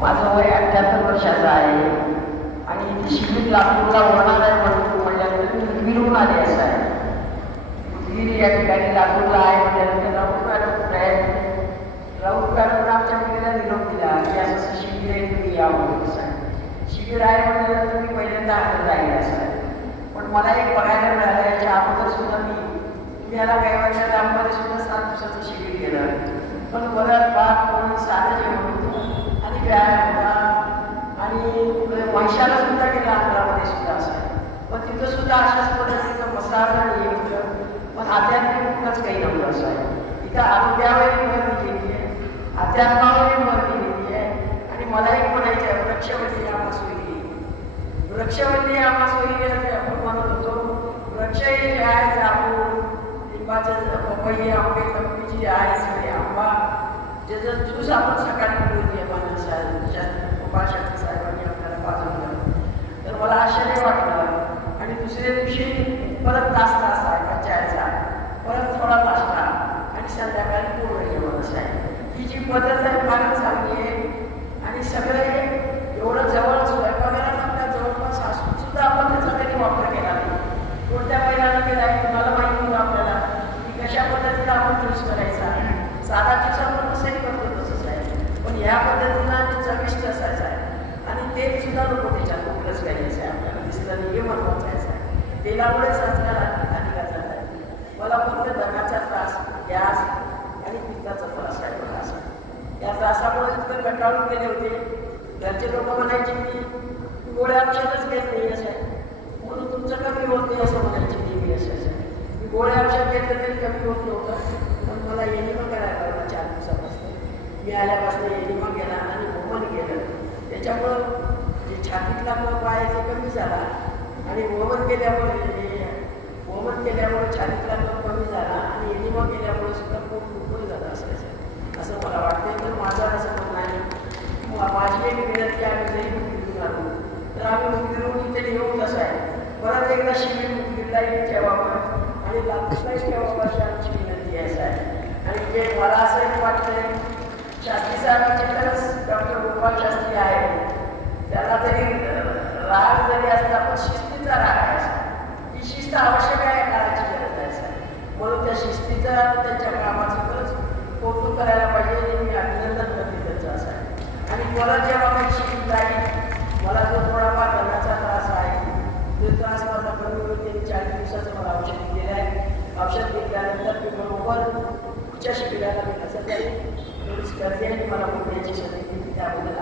माझं वय 78 वर्षाचं आहे आणि शिबिर लातूरला होणार आहे म्हटल्यानंतर मी उदगीरहून आले असं आहे. उदगीर या ठिकाणी लातूरला आहे म्हटल्यानंतर राऊत मॅडम कुठे आहे? राऊत मॅडमनं आमच्या मुलीला निरोप दिला की असं शिबिर आहे, तुम्ही यावं असं आहे. शिबिर आहे म्हटल्यानंतर मी पहिल्यांदा आनंद आहे असं आहे. पण मला एक बघायला मिळालं, याच्या अगोदर सुद्धा मी पुण्याला गावाच्या लांबमध्ये सुद्धा 7 दिवसाचं शिबिर केलं. पण बरं भात कोणी साधं जेवण होतं आणि व्यायाम होता आणि महिषाला सुद्धा गेला अंतरामध्ये सुद्धा असं आहे. पण तिथं सुद्धा अशाच पद्धतीचं मसाला हे होतं, पण आध्यात्मिकच काही नव्हतं असं आहे. इथं आरोग्यावरही भर दिलेली आहे, अध्यात्मावरही भर दिलेली आहे. आणि मला एक म्हणायचं आहे, वृक्षवल्ली आम्हा सोयी, वृक्षवल्ली आम्हा सोयी आपण म्हणत होतो. वृक्ष हे जे आहे जांभूळ, लिंबाचं, पपई, आंबे, कपडीची जे आहे सगळे आंबा, ज्याचं ज्यूस आपण सकाळी पिऊन उपाशास्त्री साहेबांनी आपल्याला पाजवलं. तर मला आश्चर्य वाटलं. आणि दुसऱ्या दिवशी परत नाश्ता असायचा चहाचा, परत थोडा नाश्ता आणि संध्याकाळी पूर्ण जेवण असं आहे. ही जी पद्धत आहे फारच चांगली आहे. आणि सगळे एवढं जवळ स्वयंपाकघरात आपल्या जवळपास असून सुद्धा आपण त्याचा कधी वापर केला नाही. कोणत्या महिन्याला केला आहे मला माहिती होतं आपल्याला की कशा पद्धतीनं आपण ज्यूस करायचा. साधा ज्यूस आपण कसंही करतो तसंच आहे, पण ह्या पद्धतीनं चविष्ट असायचं आहे. आणि तेल सुद्धा नको त्याच्यात कुठलंच घ्यायचं आहे, आपल्याला दिसलं नाही हे महत्त्वाचं आहे. तेलामुळे संस्कार अधिका जात आहे. मला फक्त दमाचा त्रास, गॅस आणि पित्ताचा त्रास आहे मला असं. या त्रासामुळे तिथं कंटाळून गेले होते. घरचे लोक म्हणायचे की गोळ्या औषधच घेत नाही असं आहे, म्हणून तुमचं कमी होत नाही असं म्हणायचे नेहमी असायचं. मी गोळ्या औषध घेतलं तरी कमी होत नव्हतं. पण मला एनिमा करायला लागला 4 दिवसापासून. मी आल्यापासून एनिमा गेला आणि वमन गेलं. त्याच्यामुळं जे छातीतला कप आहे ते कमी झाला आणि वमन केल्यामुळे छातीतला कप कमी झाला आणि एनिमा केल्यामुळे सुद्धा पोट दुखून झालं असायचं असं मला वाटतं. तर माझं असं म्हणणं आहे, माझी एक विनंती आम्ही जरी उदगीरून आलो तर आम्ही उदगीरून इथे येऊन कसं आहे परत एकदा शिबिर उदगीरलाही ठेवावं आणि लातूरलाही ठेवावं अशी आमची विनंती असं आहे. आणि जे मला असं एक वाटतंय, शास्त्री साहेबांचे खरंच डॉक्टर गोपाळ शास्त्री आहे, त्याला तरी राग जरी असला पण शिस्तीचा राग आहे असा. ही शिस्त आवश्यक आहे, काळाची गरज आहे असं. म्हणून त्या शिस्तीचा त्यांच्या कामाचं खरंच कौतुक करायला पाहिजे आणि मी अभिनंदन करते त्यांचं असं आहे. आणि परत जेव्हा मी शिबिर जाईल, मला जो थोडाफार दमाचा त्रास आहे तो त्रास माझा कमी होईल. त्यांनी 4 दिवसाचं मला औषध दिलेलं आहे. औषध घेतल्यानंतर मी बरोबर पुढच्या शिबिराला मी कसं तरी करते आणि मला बोलण्याची संधी दिली त्याबद्दल